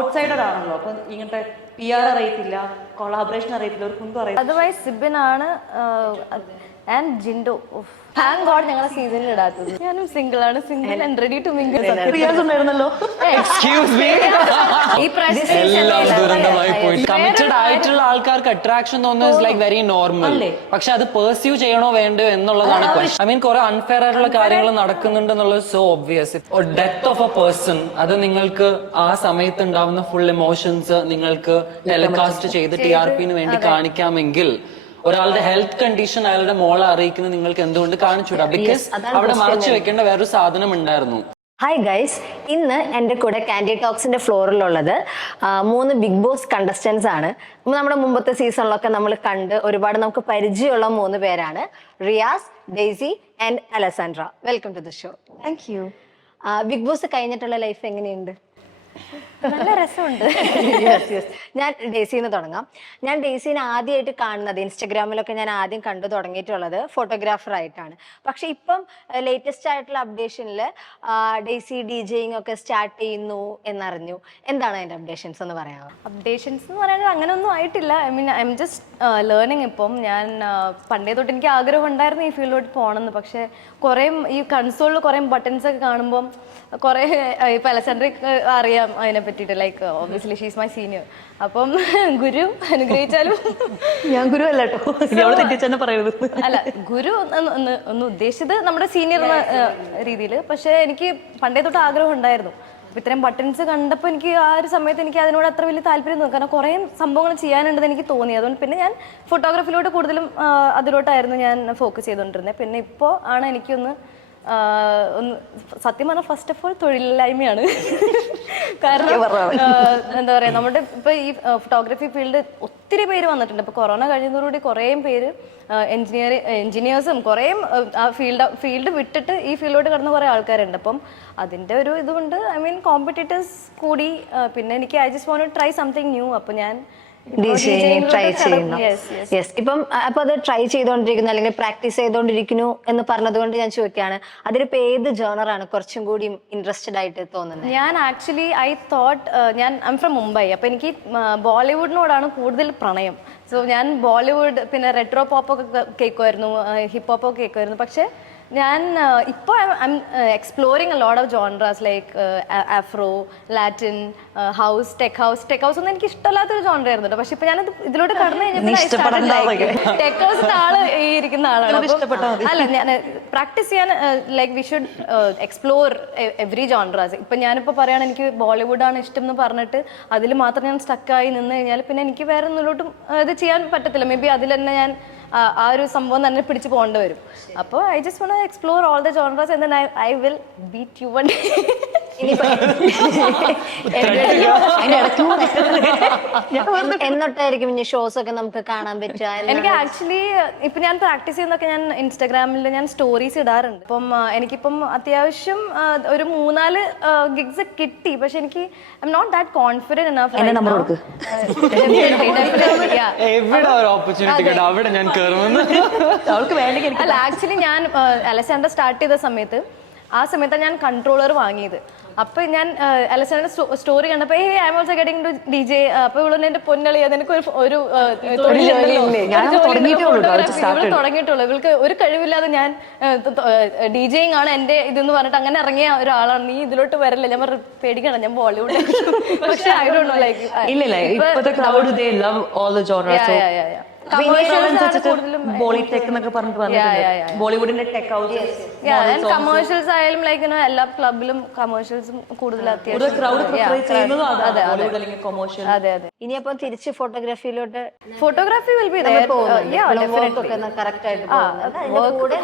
Outsider ആണല്ലോ, അപ്പൊ ഇങ്ങനത്തെ PR അറിയത്തില്ല, കൊളാബറേഷൻ അറിയത്തില്ല, ഒരു കുന്തും അറിയത്തില്ല. അതർവൈസ് സിബിൻ ആണ് ആൻഡ് ജിൻഡോ. താങ്ക് ഗോഡ് ഞങ്ങളെ സീസണിൽ ഇടാത്തത്. ഞാനും സിംഗിൾ ആണ്, single and ready to mingle. Riyas ഉണ്ടായിരുന്നല്ലോ. ഈ കമ്മിറ്റഡ് ആയിട്ടുള്ള ആൾക്കാർക്ക് അട്രാക്ഷൻ തോന്നുന്നത് ലൈക്ക് വെരി നോർമൽ. പക്ഷെ അത് പെർസ്യൂ ചെയ്യണോ വേണ്ടോ എന്നുള്ളതാണ് ക്വസ്റ്റ്യൻ. ഐ മീൻ കുറെ അൺഫെയർ ആയിട്ടുള്ള കാര്യങ്ങൾ നടക്കുന്നുണ്ട് എന്നുള്ളത് so obvious. Death of a person അത് നിങ്ങൾക്ക് ആ സമയത്ത് ഉണ്ടാവുന്ന ഫുൾ ഇമോഷൻസ് നിങ്ങൾക്ക് ടെലികാസ്റ്റ് ചെയ്ത് TRP വേണ്ടി കാണിക്കാമെങ്കിൽ ഒരാളുടെ ഹെൽത്ത് കണ്ടീഷൻ അയാളുടെ മോളെ അറിയിക്കുന്നത് നിങ്ങൾക്ക് എന്തുകൊണ്ട് കാണിച്ചുകൂടാ? ബിക്കോസ് അവിടെ മറച്ചു വെക്കേണ്ട വേറൊരു സാധനം ഉണ്ടായിരുന്നു. ഹായ് ഗൈസ്, ഇന്ന് എൻ്റെ കൂടെ കാൻഡി ടോക്സിന്റെ ഫ്ലോറിലുള്ളത് 3 ബിഗ് ബോസ് കണ്ടസ്റ്റൻസ് ആണ്. നമ്മുടെ മുമ്പത്തെ സീസണിലൊക്കെ നമ്മൾ കണ്ട് ഒരുപാട് നമുക്ക് പരിചയമുള്ള 3 പേരാണ്. Riyas, Daisy and Alessandra. Welcome to the show. Thank you. Bigg Boss കഴിഞ്ഞിട്ടുള്ള ലൈഫ് എങ്ങനെയുണ്ട്? നല്ല രസമുണ്ട്. ഞാൻ ഡെയ്സിന്ന് തുടങ്ങാം. ഞാൻ ഡെയ്സിനെ ആദ്യമായിട്ട് കാണുന്നത് ഇൻസ്റ്റഗ്രാമിലൊക്കെ ഞാൻ ആദ്യം കണ്ടു തുടങ്ങിയിട്ടുള്ളത് ഫോട്ടോഗ്രാഫർ ആയിട്ടാണ്. പക്ഷെ ഇപ്പം ലേറ്റസ്റ്റ് ആയിട്ടുള്ള അപ്ഡേഷനിൽ ഡെയ്സി DJing ഒക്കെ സ്റ്റാർട്ട് ചെയ്യുന്നു എന്നറിഞ്ഞു. എന്താണ് അതിന്റെ അപ്ഡേഷൻസ് എന്ന് പറയാമോ? അപ്ഡേഷൻസ് എന്ന് പറയുന്നത് അങ്ങനെയൊന്നും ആയിട്ടില്ല. I am just learning. ഇപ്പം ഞാൻ പണ്ടേ തൊട്ട് എനിക്ക് ആഗ്രഹം ഉണ്ടായിരുന്നു ഈ ഫീൽഡിലോട്ട് പോകണമെന്ന്. പക്ഷെ കുറേ ഈ കൺസോളിൽ കുറേ ബട്ടൺസ് ഒക്കെ കാണുമ്പം കുറേ ഇപ്പം അലസൻഡ്രിക്ക് അറിയാം അതിനെ പറ്റിയിട്ട്. Like obviously she's my senior. അപ്പം ഗുരു അനുഗ്രഹിച്ചാലും ഞാൻ ഗുരു അല്ല കേട്ടോ, തെറ്റിച്ചെന്നെ പറയുന്നത്. അല്ല, ഗുരു ഒന്ന് ഉദ്ദേശിച്ചത് നമ്മുടെ സീനിയർ എന്ന രീതിയിൽ. പക്ഷെ എനിക്ക് പണ്ടേ തൊട്ട് ആഗ്രഹം ഉണ്ടായിരുന്നു. അപ്പം ഇത്രയും ബട്ടൺസ് കണ്ടപ്പോൾ എനിക്ക് ആ ഒരു സമയത്ത് എനിക്ക് അതിനോട് അത്ര വലിയ താല്പര്യം തോന്നി. കാരണം കുറേ സംഭവങ്ങൾ ചെയ്യാനുണ്ടെന്ന് എനിക്ക് തോന്നി. അതുകൊണ്ട് പിന്നെ ഞാൻ ഫോട്ടോഗ്രാഫിയിലോട്ട് കൂടുതലും അതിലോട്ടായിരുന്നു ഞാൻ ഫോക്കസ് ചെയ്തുകൊണ്ടിരുന്നത്. പിന്നെ ഇപ്പോൾ ആണ് എനിക്കൊന്ന് ഒന്ന് സത്യം പറഞ്ഞാൽ ഫസ്റ്റ് ഓഫ് ഓൾ തൊഴിലില്ലായ്മയാണ്. കാരണം എന്താ പറയുക, നമ്മുടെ ഇപ്പോൾ ഈ ഫോട്ടോഗ്രാഫി ഫീൽഡ് ഒത്തിരി പേര് വന്നിട്ടുണ്ട്. ഇപ്പോൾ കൊറോണ കഴിഞ്ഞതോടുകൂടി കുറേ പേര് എൻജിനീയേഴ്സും കുറേ ആ ഫീൽഡ് വിട്ടിട്ട് ഈ ഫീൽഡിലോട്ട് കടന്ന കുറേ ആൾക്കാരുണ്ട്. അപ്പം അതിൻ്റെ ഒരു ഇതുകൊണ്ട് ഐ മീൻ കോമ്പറ്റീറ്റേഴ്സ് കൂടി. പിന്നെ എനിക്ക് I just want to try something new. അപ്പോൾ ഞാൻ ട്രൈ ചെയ്യുന്നു. ഇപ്പം അപ്പൊ അത് ട്രൈ ചെയ്തോണ്ടിരിക്കുന്നു അല്ലെങ്കിൽ പ്രാക്ടീസ് ചെയ്തോണ്ടിരിക്കുന്നു എന്ന് പറഞ്ഞതുകൊണ്ട് ഞാൻ ചോദിക്കുകയാണ്, അതിലിപ്പോ ഏത് ജോണറാണ് കുറച്ചും കൂടി ഇൻട്രസ്റ്റഡ് ആയിട്ട് തോന്നുന്നത്? ഞാൻ actually I thought I am from Mumbai. അപ്പൊ എനിക്ക് ബോളിവുഡിനോടാണ് കൂടുതൽ പ്രണയം. സോ ഞാൻ ബോളിവുഡ് പിന്നെ റെട്രോ പോപ്പൊക്കെ കേൾക്കുമായിരുന്നു, ഹിപ്പ് ഹോപ്പൊക്കെ കേൾക്കുമായിരുന്നു. പക്ഷെ ഞാൻ ഇപ്പോൾ I am exploring a lot of genres like Afro, Latin, house, tech house ഒന്നും എനിക്ക് ഇഷ്ടമല്ലാത്തൊരു ജോൺറ ആയിരുന്നു കേട്ടോ. പക്ഷെ ഇപ്പൊ ഞാൻ ഇതിലോട്ട് കടന്നു കഴിഞ്ഞപ്പോൾ ടെക് ഹൗസിന്റെ ആള് ഈ ഇരിക്കുന്ന ആളാണ്. അല്ല, ഞാൻ പ്രാക്ടീസ് ചെയ്യാൻ like we should explore every genres. ഇപ്പൊ ഞാനിപ്പോൾ പറയുകയാണ് എനിക്ക് ബോളിവുഡാണ് ഇഷ്ടം എന്ന് പറഞ്ഞിട്ട് അതിൽ മാത്രം ഞാൻ സ്റ്റക്കായി നിന്ന് കഴിഞ്ഞാൽ പിന്നെ എനിക്ക് വേറെ ഒന്നിലോട്ടും ഇത് ചെയ്യാൻ പറ്റത്തില്ല. മേ ബി അതിൽ തന്നെ ഞാൻ ആ ഒരു സംഭവം തന്നെ പിടിച്ചു പോകേണ്ടി വരും. അപ്പോൾ I just want to explore all the genres and then I will beat you one day. എന്നൊട്ടായിരിക്കും ഇനി ഷോസ് ഒക്കെ നമുക്ക് കാണാൻ പറ്റുക? എനിക്ക് ആക്ച്വലി ഇപ്പൊ ഞാൻ പ്രാക്ടീസ് ചെയ്യുന്നൊക്കെ ഞാൻ ഇൻസ്റ്റാഗ്രാമിൽ ഞാൻ സ്റ്റോറീസ് ഇടാറുണ്ട്. ഇപ്പം എനിക്കിപ്പം അത്യാവശ്യം ഒരു 3-4 ഗിഗ്സ് കിട്ടി. പക്ഷെ എനിക്ക് I am not that confident enough. അല്ല, ആക്ച്വലി ഞാൻ അലസാൻഡർ സ്റ്റാർട്ട് ചെയ്ത സമയത്ത് ആ സമയത്താണ് ഞാൻ കൺട്രോളർ വാങ്ങിയത്. അപ്പൊ ഞാൻ അലസാൻഡർ സ്റ്റോറി കണ്ടപ്പോ I am also getting to DJ. അപ്പൊ ഇവിടെ എന്റെ പൊന്നളി അതെനിക്ക് ഒരു തുടങ്ങിയിട്ടുള്ളൂ. ഇവൾക്ക് ഒരു കഴിവില്ലാതെ ഞാൻ DJing ആണ് എന്റെ ഇതെന്ന് പറഞ്ഞിട്ട് അങ്ങനെ ഇറങ്ങിയ ഒരാളാണ്. നീ ഇതിലോട്ട് വരല്ലേ? ഞാൻ പേടിക്കണം, ഞാൻ ബോളിവുഡ്. പക്ഷെ ഐ ഡോണ്ട് നോ ലൈക്ക് ബോളിവുഡിന്റെ ടെക് ഹൗസ് കമേഴ്ഷ്യൽസ് ആയാലും ലൈക്ക് എല്ലാ ക്ലബിലും കമേഴ്ഷ്യൽസും കൂടുതൽ ഇനിയപ്പം തിരിച്ച് ഫോട്ടോഗ്രാഫിയിലോട്ട് ഫോട്ടോഗ്രാഫി വിൽ ബി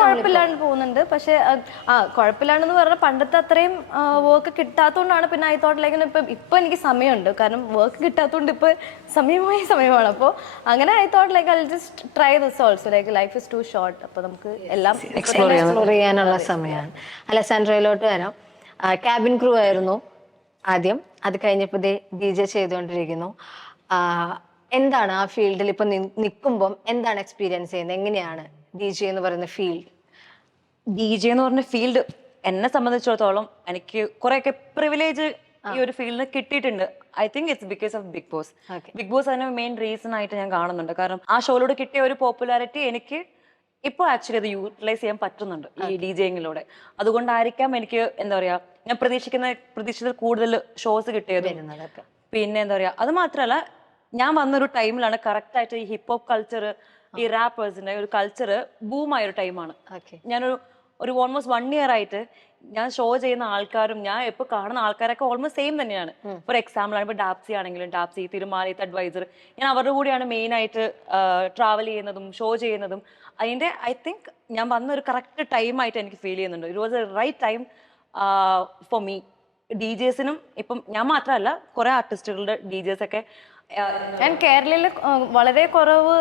കുഴപ്പമില്ലാണ്ട് പോകുന്നുണ്ട്. പക്ഷെ കുഴപ്പമില്ലാണ്ടെന്ന് പറഞ്ഞാൽ പണ്ടത്തെ അത്രയും വർക്ക് കിട്ടാത്തതുകൊണ്ടാണ് പിന്നെ ഐ തോട്ട് ലൈക്ക് ഇപ്പൊ എനിക്ക് സമയമുണ്ട്. കാരണം വർക്ക് കിട്ടാത്തതുകൊണ്ട് ഇപ്പൊ സമയമാണ്. അപ്പോൾ അങ്ങനെ I thought like I just try this also. Like life is too short. അപ്പൊ നമുക്ക് എല്ലാം എക്സ്പ്ലോർ ചെയ്യാനുള്ള സമയമാണ്. അലസാൻഡ്രയിലോട്ട് വരാം. ക്യാബിൻ ക്രൂ ആയിരുന്നു ആദ്യം, അത് കഴിഞ്ഞപ്പോൾ DJ ചെയ്തുകൊണ്ടിരിക്കുന്നു. എന്താണ് ആ ഫീൽഡിൽ ഇപ്പൊ നിൽക്കുമ്പം എന്താണ് എക്സ്പീരിയൻസ് ചെയ്യുന്നത്? എങ്ങനെയാണ് DJ എന്ന് പറയുന്ന ഫീൽഡ്? DJ എന്ന് പറഞ്ഞ ഫീൽഡ് എന്നെ സംബന്ധിച്ചിടത്തോളം എനിക്ക് കുറെയൊക്കെ പ്രിവിലേജ് ഈ ഒരു ഫീൽഡിന് കിട്ടിയിട്ടുണ്ട്. I think it's because of big boss. Big boss അതിന് മെയിൻ റീസൺ ആയിട്ട് ഞാൻ കാണുന്നുണ്ട്. കാരണം ആ ഷോയിലൂടെ കിട്ടിയ ഒരു പോപ്പുലാരിറ്റി എനിക്ക് ഇപ്പൊ ആക്ച്വലി അത് യൂട്ടിലൈസ് ചെയ്യാൻ പറ്റുന്നുണ്ട് ഈ ഡിജെയിങ്ങിലൂടെ. അതുകൊണ്ടായിരിക്കാം എനിക്ക് എന്താ പറയാ ഞാൻ പ്രതീക്ഷിച്ചതിൽ കൂടുതൽ ഷോസ് കിട്ടിയത്. പിന്നെ എന്താ പറയാ അത് മാത്രല്ല ഞാൻ വന്നൊരു ടൈമിലാണ് കറക്റ്റ് ആയിട്ട് ഈ ഹിപ്പ് ഹോപ്പ് കൾച്ചർ, ഈ റാപ്പേഴ്സിന്റെ ഒരു കൾച്ചർ ബൂമായ ഒരു ടൈമാണ്. ഞാനൊരു ഓൾമോസ്റ്റ് 1 year ആയിട്ട് ഞാൻ ഷോ ചെയ്യുന്ന ആൾക്കാരും ഞാൻ ഇപ്പൊ കാണുന്ന ആൾക്കാരൊക്കെ ഓൾമോസ്റ്റ് സെയിം തന്നെയാണ്. ഫോർ എക്സാമ്പിൾ ആണ് ഇപ്പൊ ഡാപ്സി ആണെങ്കിലും, ഡാപ്സി, തിരുമാലി, അഡ്വൈസർ, ഞാൻ അവരുടെ കൂടെയാണ് മെയിൻ ആയിട്ട് ട്രാവൽ ചെയ്യുന്നതും ഷോ ചെയ്യുന്നതും. അതിന്റെ ഐ തിങ്ക് ഞാൻ വന്ന ഒരു കറക്റ്റ് ടൈം ആയിട്ട് എനിക്ക് ഫീൽ ചെയ്യുന്നുണ്ട്. It was a right time for me. DJസിനും ഇപ്പം ഞാൻ മാത്രമല്ല കുറെ ആർട്ടിസ്റ്റുകളുടെ DJs ഒക്കെ കേരളയിൽ വളരെ കുറവ്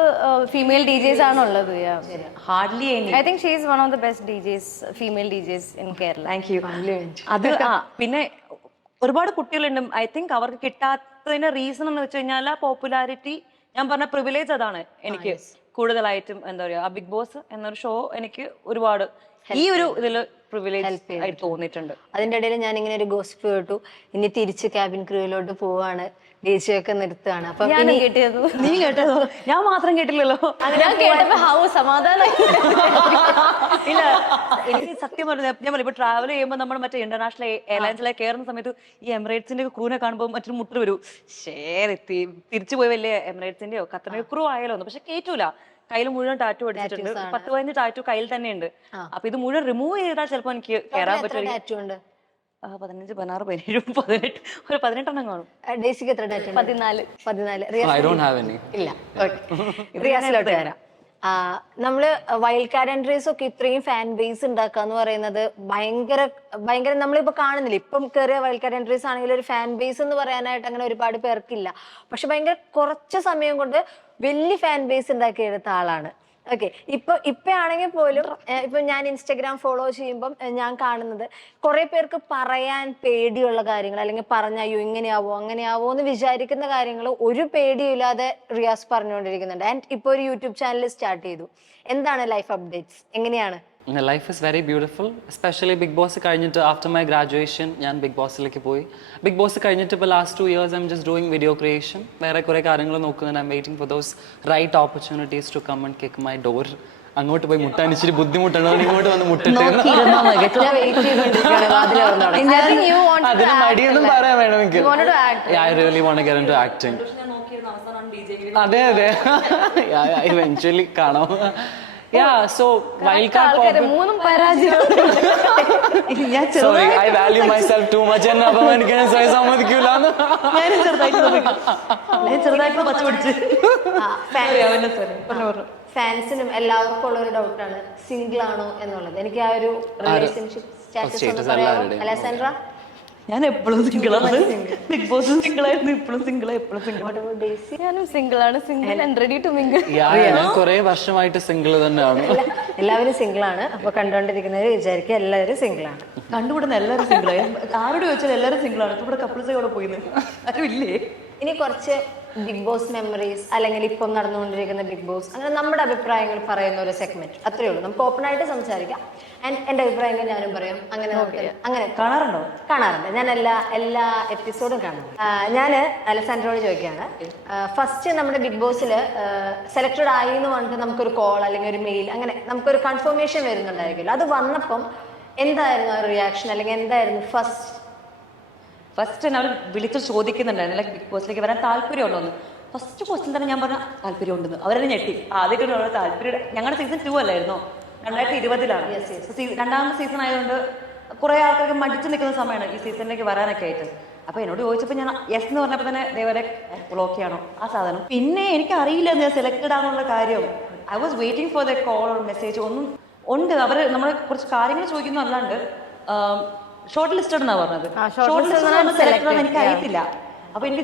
ഫീമെയിൽ DJs ആണുള്ളത്. Hardly I think she is one of the best DJs, female DJs in Kerala. Thank you. അത് പിന്നെ ഒരുപാട് കുട്ടികളുണ്ട്. ഐ തിങ്ക് അവർക്ക് കിട്ടാത്തതിന്റെ റീസൺ എന്ന് വെച്ച് കഴിഞ്ഞാൽ പോപ്പുലാരിറ്റി, ഞാൻ പറഞ്ഞ പ്രിവിലേജ് അതാണ് എനിക്ക് കൂടുതലായിട്ടും എന്താ പറയാ ബിഗ് ബോസ് എന്നൊരു ഷോ എനിക്ക് ഒരുപാട് ഈ ഒരു ഇതില് പ്രിവിലേജ് ആയിട്ട് തോന്നിയിട്ടുണ്ട്. അതിന്റെ ഇടയിൽ ഞാൻ ഇങ്ങനെ ഒരു ഗോസിപ്പ് കേട്ടു, ഇനി തിരിച്ച് ക്യാബിൻ ക്രൂവിലോട്ട് പോവാണ്, ദേശീയമൊക്കെ നിർത്തുകയാണ്. അപ്പൊ നീ കേട്ടതോ? ഞാൻ മാത്രം കേട്ടില്ലല്ലോ. സമാധാനം ഇല്ല, എനിക്ക് സത്യം പറഞ്ഞാൽ ഞാൻ ഇപ്പൊ ട്രാവൽ ചെയ്യുമ്പോൾ നമ്മൾ മറ്റേ ഇന്റർനാഷണൽ എയർലൈൻസിലേക്ക് കയറുന്ന സമയത്ത് ഈ എമിറേറ്റ്സിന്റെ ക്രൂവിനെ കാണുമ്പോൾ മറ്റൊരു മുട്ട് വരൂ, തിരിച്ചു പോയി വലിയ എമിറേറ്റ്സിന്റെയോ ഖത്തറിന്റെ ക്രൂ ആയാലോ ഒന്ന്. പക്ഷെ കേറ്റൂല, കയ്യിൽ മുഴുവൻ ടാറ്റു അടിച്ചിട്ടുണ്ട്. 10-15 ടാറ്റു കയ്യിൽ തന്നെയുണ്ട്. അപ്പൊ ഇത് മുഴുവൻ റിമൂവ് ചെയ്താൽ ചിലപ്പോ എനിക്ക് കയറാൻ പറ്റും. 15, 16, 17, 18, ഒരു 18 കാണും. ഡേസിക്ക് എത്ര ടാറ്റു? 14. ഇല്ല. റിയാസിലോട്ട് വരാം. നമ്മള് വൈൽഡ് കാർഡ് എൻട്രീസ് ഒക്കെ ഇത്രയും ഫാൻ ബേസ് ഉണ്ടാക്കാന്ന് പറയുന്നത് ഭയങ്കര നമ്മളിപ്പോ കാണുന്നില്ല. ഇപ്പം കയറിയ വൈൽഡ് കാർഡ് എൻട്രീസ് ആണെങ്കിൽ ഒരു ഫാൻ ബേസ് എന്ന് പറയാനായിട്ട് അങ്ങനെ ഒരുപാട് പേർക്കില്ല. പക്ഷെ ഭയങ്കര കുറച്ച് സമയം കൊണ്ട് വലിയ ഫാൻ ബേസ് ഉണ്ടാക്കിയെടുത്ത ആളാണ്. ഓക്കെ, ഇപ്പൊ ആണെങ്കിൽ പോലും ഇപ്പൊ ഞാൻ ഇൻസ്റ്റഗ്രാം ഫോളോ ചെയ്യുമ്പം ഞാൻ കാണുന്നത് കുറെ പേർക്ക് പറയാൻ പേടിയുള്ള കാര്യങ്ങൾ, അല്ലെങ്കിൽ പറഞ്ഞ അയ്യോ ഇങ്ങനെയാവോ അങ്ങനെയാവോ എന്ന് വിചാരിക്കുന്ന കാര്യങ്ങൾ ഒരു പേടിയില്ലാതെ റിയാസ് പറഞ്ഞുകൊണ്ടിരിക്കുന്നുണ്ട്. ആൻഡ് ഇപ്പൊ ഒരു യൂട്യൂബ് ചാനൽ സ്റ്റാർട്ട് ചെയ്തു. എന്താണ് ലൈഫ് അപ്ഡേറ്റ്സ്, എങ്ങനെയാണ്? Life is very beautiful. Especially big boss കഴിഞ്ഞിട്ട് ആഫ്റ്റർ മൈ ഗ്രാജുവേഷൻ ഞാൻ ബിഗ് ബോസിലേക്ക് പോയി. ബിഗ് ബോസ് കഴിഞ്ഞിട്ട് ഇപ്പോൾ last 2 years I am just doing video creation. വേറെ കുറേ കാര്യങ്ങൾ നോക്കുന്നുണ്ട്. I am waiting for those right opportunities to come and kick my door. അങ്ങോട്ട് പോയി മുട്ടാൻ ഇച്ചിരി ബുദ്ധിമുട്ടാണ്, ഇങ്ങോട്ട് വന്ന് മുട്ടിട്ട് അതിന് മടിയൊന്നും പറയാൻ വേണമെങ്കിൽ I really want to get into acting. അതെ അതെ, ഇവൻച്വലി കാണാം. Yeah, so wildcard sorry, I value myself too much and അപമാനിക്കാൻ സമ്മതിക്കൂല. ഫാൻസിനും എല്ലാവർക്കും ഉള്ള ഒരു ഡൗട്ടാണ്, സിംഗിൾ ആണോ എന്നുള്ളത്. എനിക്ക് ആ ഒരു റിലേഷൻഷിപ്പ് സ്റ്റാറ്റസ് അലസാൻഡ്ര? ഞാൻ എപ്പോഴും സിംഗിളാണ്. ബിഗ് ബോസും സിംഗിളായിരുന്നു, ഇപ്പോഴും സിംഗിൾ, എപ്പോഴും സിംഗിൾ. ഞാനും സിംഗിളാണ്, single and ready to mingle. കുറെ വർഷമായിട്ട് സിംഗിൾ തന്നെയാണ്. എല്ലാവരും സിംഗിളാണ്. അപ്പൊ കണ്ടുകൊണ്ടിരിക്കുന്നവര് വിചാരിക്കുക എല്ലാവരും സിംഗിളാണ്. കണ്ടുപിടുന്ന എല്ലാവരും സിംഗിളായി. ആരോട് ചോദിച്ചാൽ എല്ലാവരും സിംഗിളാണ്. ഇപ്പൊ ഇവിടെ കപ്പിൾസ് അവിടെ പോയിന്ന് ആരും ഇല്ലേ? ഇനി കുറച്ച് ബിഗ് ബോസ് മെമ്മറീസ്, അല്ലെങ്കിൽ ഇപ്പം നടന്നുകൊണ്ടിരിക്കുന്ന ബിഗ് ബോസ്, അങ്ങനെ നമ്മുടെ അഭിപ്രായങ്ങൾ പറയുന്ന ഒരു സെഗ്മെന്റ്. അത്രയേ ഉള്ളൂ. നമുക്ക് ഓപ്പൺ ആയിട്ട് സംസാരിക്കാം. എന്റെ അഭിപ്രായങ്ങൾ ഞാനും പറയാം. അങ്ങനെ കാണാറുണ്ട്. ഞാൻ എല്ലാ എപ്പിസോഡും കാണാറുണ്ട്. ഞാൻ അലസാൻഡ്രോട് ചോദിക്കുകയാണ്, ഫസ്റ്റ് നമ്മുടെ ബിഗ് ബോസിൽ സെലക്ടഡ് ആയി എന്ന് പറഞ്ഞിട്ട് നമുക്കൊരു കോൾ അല്ലെങ്കിൽ ഒരു മെയിൽ, അങ്ങനെ നമുക്കൊരു കൺഫർമേഷൻ വരുന്നുണ്ടായിരിക്കുമല്ലോ. അത് വന്നപ്പം എന്തായിരുന്നു റിയാക്ഷൻ, അല്ലെങ്കിൽ എന്തായിരുന്നു ഫസ്റ്റ് അവർ വിളിച്ച് ചോദിക്കുന്നുണ്ടായിരുന്നു ലൈക്ക് ബിഗ് ബോസിലേക്ക് വരാൻ താല്പര്യമുണ്ടോന്ന്. ഫസ്റ്റ് ക്വസ്റ്റ്യൻ തന്നെ ഞാൻ പറഞ്ഞ താല്പര്യം ഉണ്ടെന്ന്. അവരെ ഞെട്ടി. ആദ്യമൊക്കെ താല്പര്യം, ഞങ്ങളുടെ സീസൺ 2 അല്ലായിരുന്നോ, 2020. രണ്ടാമത്തെ സീസൺ ആയതുകൊണ്ട് കുറെ ആൾക്കാർക്ക് മടിച്ചു നിൽക്കുന്ന സമയമാണ് ഈ സീസണിലേക്ക് വരാനൊക്കെ ആയിട്ട്. അപ്പൊ എന്നോട് ചോദിച്ചപ്പോൾ ഞാൻ യെസ് എന്ന് പറഞ്ഞപ്പോൾ തന്നെ ദേവരെ ബ്ലോക്കിയാണോ ആ സാധനം. പിന്നെ എനിക്ക് അറിയില്ല ഞാൻ സെലക്റ്റഡ് ആണെന്നുള്ള കാര്യം. I was waiting for the call or message. ഒന്നും ഉണ്ട്, അവർ നമ്മളെ കുറച്ച് കാര്യങ്ങൾ ചോദിക്കുന്നു അല്ലാണ്ട് ഷോർട്ട് ലിസ്റ്റഡ് എന്നാ പറഞ്ഞത്. ഷോർട്ട് ലിസ്റ്റ് സെലക്ട് ആണെന്ന് എനിക്ക് അറിയത്തില്ല. അപ്പൊ എനിക്ക്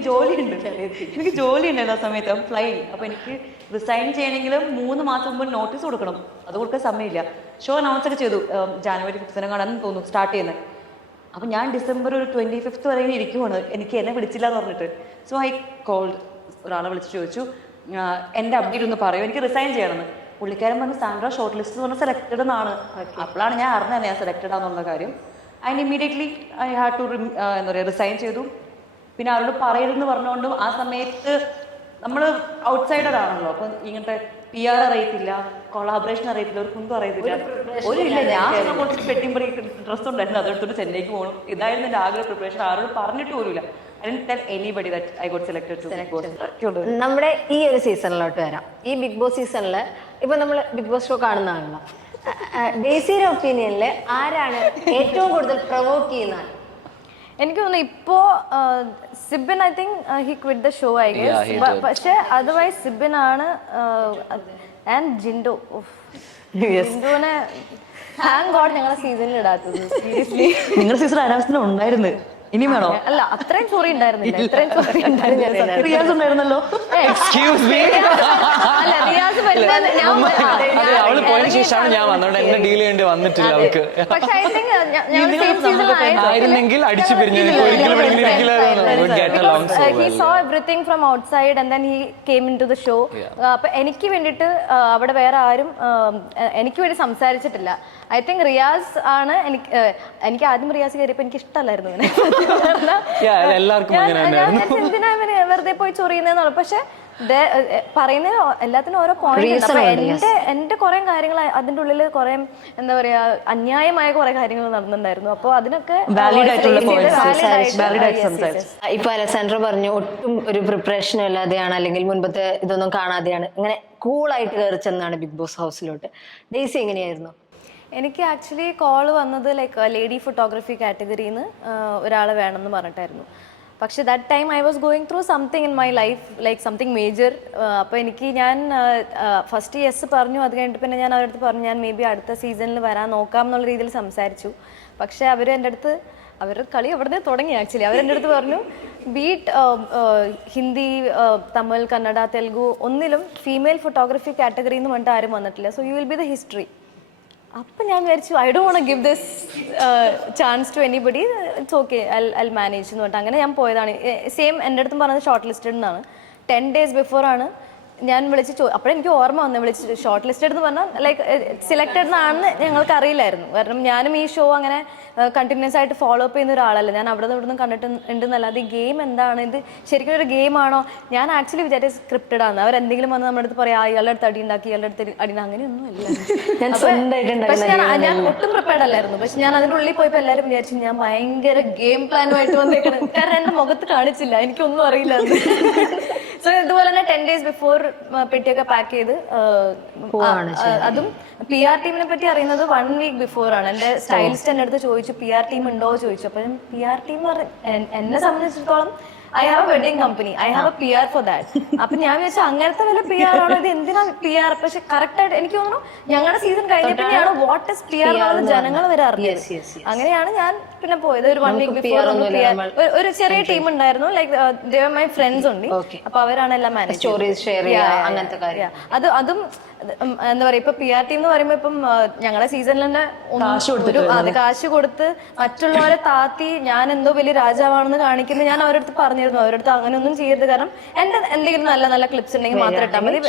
ജോലിയുണ്ട് ആ സമയത്ത് ഫ്ലൈങ്. അപ്പൊ എനിക്ക് റിസൈൻ ചെയ്യണമെങ്കിലും 3 മാസം മുമ്പ് നോട്ടീസ് കൊടുക്കണം. അത് കൊടുക്കാൻ സമയമില്ല. ഷോ അനൗൺസ് ഒക്കെ ചെയ്തു January 5th കാണാൻ തോന്നുന്നു സ്റ്റാർട്ട് ചെയ്യുന്നത്. അപ്പൊ ഞാൻ December 25th വരെ ഇരിക്കുവാണ്. എനിക്ക് എന്നെ വിളിച്ചില്ല എന്ന് പറഞ്ഞിട്ട്. സോ ഐ കോൾഡ്, ഒരാളെ വിളിച്ച് ചോദിച്ചു എന്റെ അപ്ഡേറ്റ് ഒന്ന് പറയൂ, എനിക്ക് റിസൈൻ ചെയ്യണമെന്ന്. പുള്ളിക്കാരൻ പറഞ്ഞു സാൻഡ്ര ഷോർട്ട് ലിസ്റ്റ് എന്ന് പറഞ്ഞാൽ സെലക്റ്റഡ് എന്നാണ്. അപ്പോഴാണ് ഞാൻ അറിഞ്ഞത് ഞാൻ സെലക്റ്റഡ് ആണെന്നുള്ള കാര്യം. And immediately I had to എന്താ പറയുക റിസൈൻ ചെയ്തു. പിന്നെ അവരോട് പറയരുതെന്ന് പറഞ്ഞുകൊണ്ടും ആ സമയത്ത് നമ്മൾ ഔട്ട്സൈഡർ ആണല്ലോ, അപ്പം ഇങ്ങനത്തെ PR അറിയത്തില്ല, കൊളാബറേഷൻ അറിയത്തില്ല, ഒരു കുന്തും അറിയത്തില്ല, ഒരു ഇല്ല. ഞാൻ കുറച്ച് പെട്ടിമ്പറി ഡ്രസ്സ് ഉണ്ടായിരുന്നു, അതെടുത്തിട്ട് ചെന്നൈക്ക് പോകണം, ഇതായിരുന്നു എൻ്റെ ആഗ്രഹ പ്രിപ്പറേഷൻ. ആരോട് പറഞ്ഞിട്ട് പോലുമില്ല. I didn't tell anybody that I got selected to Big Boss. നമ്മുടെ ഈ ഒരു സീസണിലോട്ട് വരാം. ഈ ബിഗ് ബോസ് സീസണിൽ ഇപ്പൊ നമ്മൾ ബിഗ് ബോസ് ഷോ കാണുന്നതാണല്ലോ. ഡേസിയുടെ ഒപ്പീനിയനിൽ ആരാണ് ഏറ്റവും കൂടുതൽ പ്രൊവോക്ക് ചെയ്യുന്നത്? എനിക്ക് തോന്നുന്നു ഇപ്പോ Sibin, I think he quit the show I guess. പക്ഷെ അതർവൈസ് സിബിൻ ആണ് ആൻഡ് ജിൻഡോ. ജിൻഡോനെ താങ്ക് ഗോഡ് ഞങ്ങളെ സീസണിൽ ഇടാത്തത്. സീരിയസ്ലി നിങ്ങളുടെ സീസൺ അനാവശ്യത്തിന് ഉണ്ടായിരുന്നു. ഇനി വേണോ? അല്ല, അത്രയും സോറി ഉണ്ടായിരുന്നില്ല. ഇത്രയും സോറി ഉണ്ടായിരുന്നില്ല. റിയാസ് ഉണ്ടായിരുന്നല്ലോ. Excuse me. അല്ല, റിയാസ് അവള് പോയതിനു ശേഷമാണ് ഞാൻ വന്നോണ്ട് എന്നെ ഡീൽ ചെയ്യേണ്ടി വന്നിട്ടില്ല അവൾക്ക്. പക്ഷെ ഐ തിങ്ക് ഞങ്ങൾ ആയിരുന്നെങ്കിൽ അടിച്ചു പിരിഞ്ഞു he saw everything from outside and then he came into the show. അപ്പൊ എനിക്ക് വേണ്ടിട്ട് അവിടെ വേറെ ആരും എനിക്ക് വേണ്ടി സംസാരിച്ചിട്ടില്ല. ഐ തിങ്ക് റിയാസ് ആണ്. എനിക്ക് ആദ്യം റിയാസ് കയറിയപ്പോ എനിക്ക് ഇഷ്ടമല്ലായിരുന്നു എന്തിനാ വെറുതെ പോയി ചൊറിയുന്നതെന്നുള്ളത്. പക്ഷെ പറയുന്ന എല്ലാത്തിനും ഓരോ പോയിന്റ്. എന്റെ കുറെ കാര്യങ്ങൾ അതിന്റെ ഉള്ളിൽ കുറെ എന്താ പറയാ അന്യായമായ കുറെ കാര്യങ്ങൾ നടന്നിട്ടുണ്ടായിരുന്നു. അപ്പൊ അതിനൊക്കെ ഇപ്പൊ അലസാൻഡ്രോ പറഞ്ഞു ഒട്ടും ഒരു പ്രിപ്പറേഷനും ഇല്ലാതെയാണ്, അല്ലെങ്കിൽ മുൻപത്തെ ഇതൊന്നും കാണാതെയാണ് ഇങ്ങനെ കൂളായിട്ട് കയറി ചെന്നാണ് ബിഗ് ബോസ് ഹൗസിലോട്ട്. ഡേസി എങ്ങനെയായിരുന്നു? എനിക്ക് ആക്ച്വലി കോള് വന്നത് ലൈക്ക് ലേഡി ഫോട്ടോഗ്രാഫി കാറ്റഗറിയിൽ നിന്ന് ഒരാളെ വേണമെന്ന് പറഞ്ഞിട്ടായിരുന്നു. പക്ഷെ that time I was going through something in my life, like something major. അപ്പോൾ ഞാൻ ഫസ്റ്റ് യെസ് പറഞ്ഞു. അത് കഴിഞ്ഞിട്ട് പിന്നെ ഞാൻ അവരുടെ അടുത്ത് പറഞ്ഞു ഞാൻ മേ ബി അടുത്ത സീസണിൽ വരാൻ നോക്കാം എന്നുള്ള രീതിയിൽ സംസാരിച്ചു. പക്ഷെ അവർ എൻ്റെ അടുത്ത് അവരുടെ കളി അവിടെ തുടങ്ങി. ആക്ച്വലി അവരെൻ്റെ അടുത്ത് പറഞ്ഞു ബീറ്റ് ഹിന്ദി, തമിഴ്, കന്നഡ, തെലുഗു ഒന്നിലും ഫീമെയിൽ ഫോട്ടോഗ്രാഫി കാറ്റഗറിയിൽ നിന്ന് പറഞ്ഞിട്ട് ആരും വന്നിട്ടില്ല. So you will be the history. അപ്പം ഞാൻ വിചാരിച്ചു I don't want give this chance to anybody, it's okay, I manage എന്ന് പറഞ്ഞിട്ട് അങ്ങനെ ഞാൻ പോയതാണ്. സെയിം എൻ്റെ അടുത്തും പറഞ്ഞത് ഷോർട്ട് ലിസ്റ്റഡ് എന്നാണ്. 10 days ബിഫോർ ആണ് ഞാൻ വിളിച്ച് അപ്പോഴെനിക്ക് ഓർമ്മ വന്നു വിളിച്ച് ഷോർട്ട് ലിസ്റ്റഡ് എന്ന് പറഞ്ഞാൽ ലൈക്ക് സെലക്റ്റഡ് എന്നാണെന്ന് ഞങ്ങൾക്ക് അറിയില്ലായിരുന്നു. കാരണം ഞാനും ഈ ഷോ അങ്ങനെ കണ്ടിന്യൂസ് ആയിട്ട് ഫോളോ അപ്പ് ചെയ്യുന്ന ഒരാളല്ല. ഞാൻ അവിടെ നിന്ന് കണ്ടിട്ട് ഉണ്ടെന്നല്ലാതെ ഈ ഗെയിം എന്താണ്, ഇത് ശരിക്കും ഒരു ഗെയിമാണോ, ഞാൻ ആക്ച്വലി വിചാരിച്ച സ്ക്രിപ്റ്റഡ് ആണ്. അവരെന്തെങ്കിലും വന്ന് നമ്മുടെ അടുത്ത് പറയാം ഇയാളുടെ അടുത്ത് അടി ഉണ്ടാക്കി, ഇയാളുടെ അടുത്ത് അടി, അങ്ങനെയൊന്നും ഇല്ല. പക്ഷെ ഞാൻ ഒട്ടും പ്രിപ്പയർഡ് അല്ലായിരുന്നു. പക്ഷെ ഞാൻ അതിൻ്റെ ഉള്ളിൽ പോയപ്പോൾ എല്ലാവരും വിചാരിച്ചു ഞാൻ ഭയങ്കര ഗെയിം പ്ലാനുമായിട്ട് വന്നേക്കണം. കാരണം എൻ്റെ മുഖത്ത് കാണിച്ചില്ല, എനിക്കൊന്നും അറിയില്ല. സോ ഇതുപോലെ തന്നെ 10 days ബിഫോർ പെട്ടിയൊക്കെ പാക്ക് ചെയ്ത് അതും PR ടീമിനെ പറ്റി അറിയുന്നത് 1 week ബിഫോർ ആണ്. എന്റെ സ്റ്റൈലിസ്റ്റ് എൻ്റെ അടുത്ത് ചോദിച്ചു PR ടീം ഉണ്ടോ ചോദിച്ചു. അപ്പൊ PR ടീം എന്നെ സംബന്ധിച്ചിടത്തോളം I have A wedding company, I have A PR for that. അപ്പൊ ഞാൻ വിചാരിച്ചു അങ്ങനത്തെ വല്ല PR ആണോ ഇത്, എന്തിനാ PR? പക്ഷെ കറക്റ്റ് ആയിട്ട് എനിക്ക് തോന്നുന്നു ഞങ്ങളുടെ സീസൺ കഴിഞ്ഞപ്പോഴാണ് വാട്ട് ഇസ് PR എന്നുള്ളത് ജനങ്ങൾ വരെ അറിഞ്ഞത്. അങ്ങനെയാണ് ഞാൻ പിന്നെ പോയത്. ഒരു 1 week ബിഫോർ ഒരു ചെറിയ ടീം ഉണ്ടായിരുന്നു, ലൈക്ക് മൈ ഫ്രണ്ട്സ് ഉണ്ട്. അപ്പൊ അവരാണ് എല്ലാം മാനേജ് അതും എന്താ പറയാ. ഇപ്പൊ PR ടീം എന്ന് പറയുമ്പോ ഇപ്പം ഞങ്ങളുടെ സീസണിൽ തന്നെ കാശ് കൊടുത്ത് മറ്റുള്ളവരെ താത്തി ഞാൻ എന്തോ വലിയ രാജാവാണെന്ന് കാണിക്കുന്നത് ഞാൻ അവരടുത്ത് പറഞ്ഞിരുന്നു. അവരടുത്ത് അങ്ങനെ ഒന്നും ചെയ്യരുത്, കാരണം എന്റെ എന്തെങ്കിലും നല്ല നല്ല ക്ലിപ്സ് ഉണ്ടെങ്കിൽ മാത്രം ഇട്ടാൽ മതി,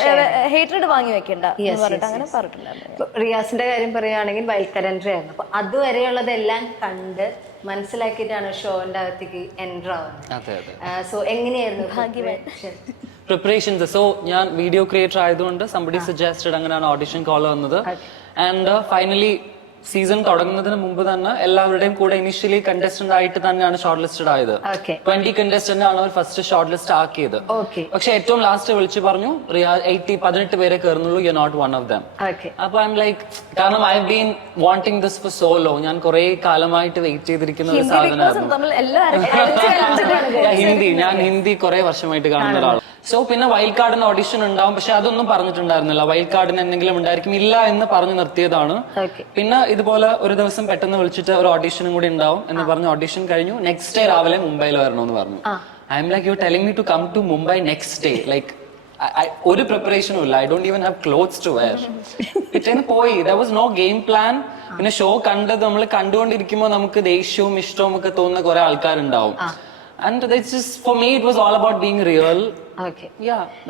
ഹേറ്റഡ് വാങ്ങി വെക്കണ്ട എന്ന് പറഞ്ഞിട്ട് അങ്ങനെ പറഞ്ഞിട്ടുണ്ടായിരുന്നു. റിയാസിന്റെ കാര്യം പറയുകയാണെങ്കിൽ വൈൽഡ് കറൻട്രി ആയിരുന്നു. അപ്പൊ അതുവരെയുള്ളതെല്ലാം കണ്ട് മനസ്സിലാക്കിയിട്ടാണ് ഷോന്റെ അകത്തേക്ക് എൻ്റർ ആവുന്നത്. സോ എങ്ങനെയായിരുന്നു പ്രിപ്പറേഷൻസ്? സോ ഞാൻ വീഡിയോ ക്രിയേറ്റർ ആയതുകൊണ്ട് സംബഡി സജസ്റ്റഡ് അങ്ങനെയാണ് ഓഡിഷൻ കോൾ വന്നത്. ആൻഡ് ഫൈനലി സീസൺ തുടങ്ങുന്നതിന് മുമ്പ് തന്നെ എല്ലാവരുടെയും കൂടെ ഇനിഷ്യലി കണ്ടസ്റ്റന്റ് ആയിട്ട് തന്നെയാണ് ഷോർട്ട് ലിസ്റ്റഡ് ആയത്. 20 കണ്ടസ്റ്റന്റ് ആണ് അവർ ഫസ്റ്റ് ഷോർട്ട് ലിസ്റ്റ് ആക്കിയത്. പക്ഷെ ഏറ്റവും ലാസ്റ്റ് വിളിച്ചു പറഞ്ഞു 18 പേരെ കയറുന്നുള്ളൂ, you not one of them. അപ്പൊ ഐ എം ലൈക്ക്, കാരണം I have been wanting this for so long. ഞാൻ കുറെ കാലമായിട്ട് വെയിറ്റ് ചെയ്തിരിക്കുന്ന ഒരു സാധനമായിരുന്നു ഹിന്ദി. ഞാൻ ഹിന്ദി കുറെ വർഷമായിട്ട് കാണുന്ന ഒരാളാണ്. സോ പിന്നെ വൈൽഡ് കാർഡിന് ഓഡിഷൻ ഉണ്ടാവും, പക്ഷെ അതൊന്നും പറഞ്ഞിട്ടുണ്ടായിരുന്നില്ല. വൈൽഡ് കാർഡിന് എന്തെങ്കിലും ഉണ്ടായിരിക്കും, ഇല്ല എന്ന് പറഞ്ഞു നിർത്തിയതാണ്. പിന്നെ ഇതുപോലെ ഒരു ദിവസം പെട്ടെന്ന് വിളിച്ചിട്ട് ഒരു ഓഡിഷനും കൂടി ഉണ്ടാവും എന്ന് പറഞ്ഞു. ഓഡിഷൻ കഴിഞ്ഞു. നെക്സ്റ്റ് ഡേ രാവിലെ മുംബൈയിൽ വരണമെന്ന് പറഞ്ഞു. I am like, you telling me to come to Mumbai next day. Like ഒരു പ്രിപ്പറേഷനും ഇല്ല. I don't even have clothes to wear. പിറ്റേന്ന് പോയി. There was no game plan. പിന്നെ ഷോ കണ്ടത് നമ്മൾ കണ്ടുകൊണ്ടിരിക്കുമ്പോൾ നമുക്ക് ദേഷ്യവും ഇഷ്ടവും ഒക്കെ തോന്നുന്ന കുറെ ആൾക്കാരുണ്ടാവും. And it's just, for me, it was all about being real. Okay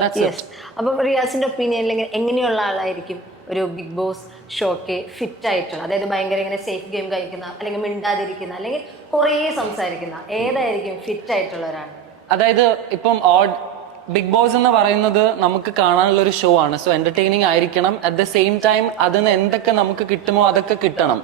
that's yes. അപ്പം റിയാസിന്റെ ഒപ്പീനിയനിൽ എങ്ങനെയുള്ള ആളായിരിക്കും ഒരു ബിഗ് ബോസ് ഷോക്ക് ഫിറ്റ് ആയിട്ടുള്ള, അതായത് ഭയങ്കര ഇങ്ങനെ സേഫ് ഗെയിം കളിക്കുന്ന, അല്ലെങ്കിൽ മിണ്ടാതിരിക്കുന്ന, അല്ലെങ്കിൽ കുറേ സംസാരിക്കുന്ന, ഏതായിരിക്കും ഫിറ്റ് ആയിട്ടുള്ള ഒരാൾ? അതായത് ഇപ്പം ബിഗ് ബോസ് എന്ന് പറയുന്നത് നമുക്ക് കാണാനുള്ള ഒരു ഷോ ആണ്. സോ എന്റർടൈനിങ് ആയിരിക്കണം. അറ്റ് ദ സെയിം ടൈം അതിന് എന്തൊക്കെ നമുക്ക് കിട്ടുമോ അതൊക്കെ കിട്ടണം.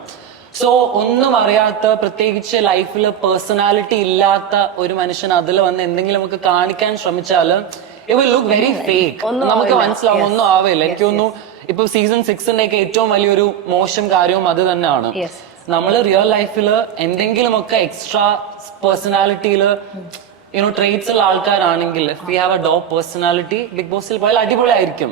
സോ ഒന്നും അറിയാത്ത, പ്രത്യേകിച്ച് ലൈഫിൽ പേഴ്സണാലിറ്റി ഇല്ലാത്ത ഒരു മനുഷ്യൻ അതിൽ വന്ന് എന്തെങ്കിലും നമുക്ക് കാണിക്കാൻ ശ്രമിച്ചാൽ it will look very fake. നമുക്ക് മനസ്സിലാവും, ഒന്നും ആവില്ല. എനിക്ക് തോന്നുന്നു ഇപ്പൊ സീസൺ 6 ഒക്കെ ഏറ്റവും വലിയൊരു മോശം കാര്യവും അത് തന്നെയാണ്. നമ്മൾ റിയൽ ലൈഫിൽ എന്തെങ്കിലുമൊക്കെ എക്സ്ട്രാ പേഴ്സണാലിറ്റിയില് ട്രേറ്റ്സ് ഉള്ള ആൾക്കാരാണെങ്കിൽ, if we have a dope personality, Bigg ബോസിൽ പോയാൽ അടിപൊളിയായിരിക്കും.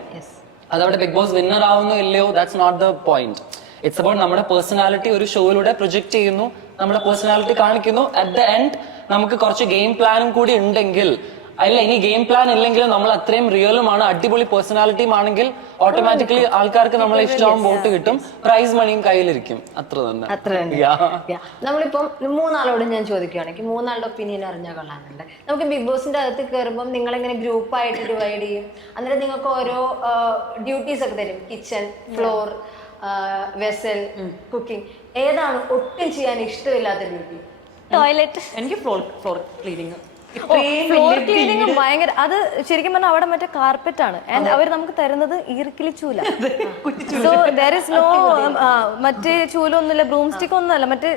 അതവിടെ ബിഗ് ബോസ് വിന്നർ ആവുന്നോ ഇല്ലയോ, that's not the point. It's about നമ്മുടെ പേഴ്സണാലിറ്റി ഒരു ഷോയിലൂടെ പ്രൊജക്ട് ചെയ്യുന്നു, നമ്മുടെ പേഴ്സണാലിറ്റി കാണിക്കുന്നു. അറ്റ് ദ എൻഡ് നമുക്ക് കുറച്ച് ഗെയിം പ്ലാനും കൂടി ഉണ്ടെങ്കിൽ, അല്ല ഇനി ഗെയിം പ്ലാൻ ഇല്ലെങ്കിലും നമ്മൾ അത്രയും റിയലുമാണ്, അടിപൊളി പേഴ്സണാലിറ്റിയും ആണെങ്കിൽ ഓട്ടോമാറ്റിക്കലി ആൾക്കാർക്ക് നമ്മളെ ഇഷ്ടമാവും, വോട്ട് കിട്ടും, പ്രൈസ് മണിയും കയ്യിലിരിക്കും. അത്ര തന്നെ. നമ്മളിപ്പം 3 ആളോട് ഞാൻ ചോദിക്കുകയാണെങ്കിൽ 3 ആളുടെ ഒപ്പീനിയൻ അറിഞ്ഞാൽ കൊള്ളാറുണ്ട്. നമുക്ക് ബിഗ് ബോസിന്റെ അകത്ത് കയറുമ്പോൾ നിങ്ങളിങ്ങനെ ഗ്രൂപ്പായിട്ട് ഡിവൈഡ് ചെയ്യും. അന്നേരം നിങ്ങൾക്ക് ഓരോ ഡ്യൂട്ടീസ് ഒക്കെ തരും. Kitchen, floor, vessel, cooking. ഏതാണ് ഒട്ടും ചെയ്യാൻ ഇഷ്ടമില്ലാത്ത ഡ്യൂട്ടി? ടോയ്ലറ്റ്. എനിക്ക് ഫ്ലോർ ക്ലീനിങ്. ഫ്ലോർ ക്ലീനിങ് ഭയങ്കര, അത് ശരിക്കും പറഞ്ഞാൽ അവിടെ മറ്റേ കാർപ്പറ്റ് ആണ്. ആൻഡ് അവർ നമുക്ക് തരുന്നത് ഈർക്കിലി ചൂല. സോ ദർ ഇസ് നോ മറ്റേ ചൂലൊന്നുമില്ല, ബ്രൂം സ്റ്റിക്ക് ഒന്നുമല്ല, മറ്റേ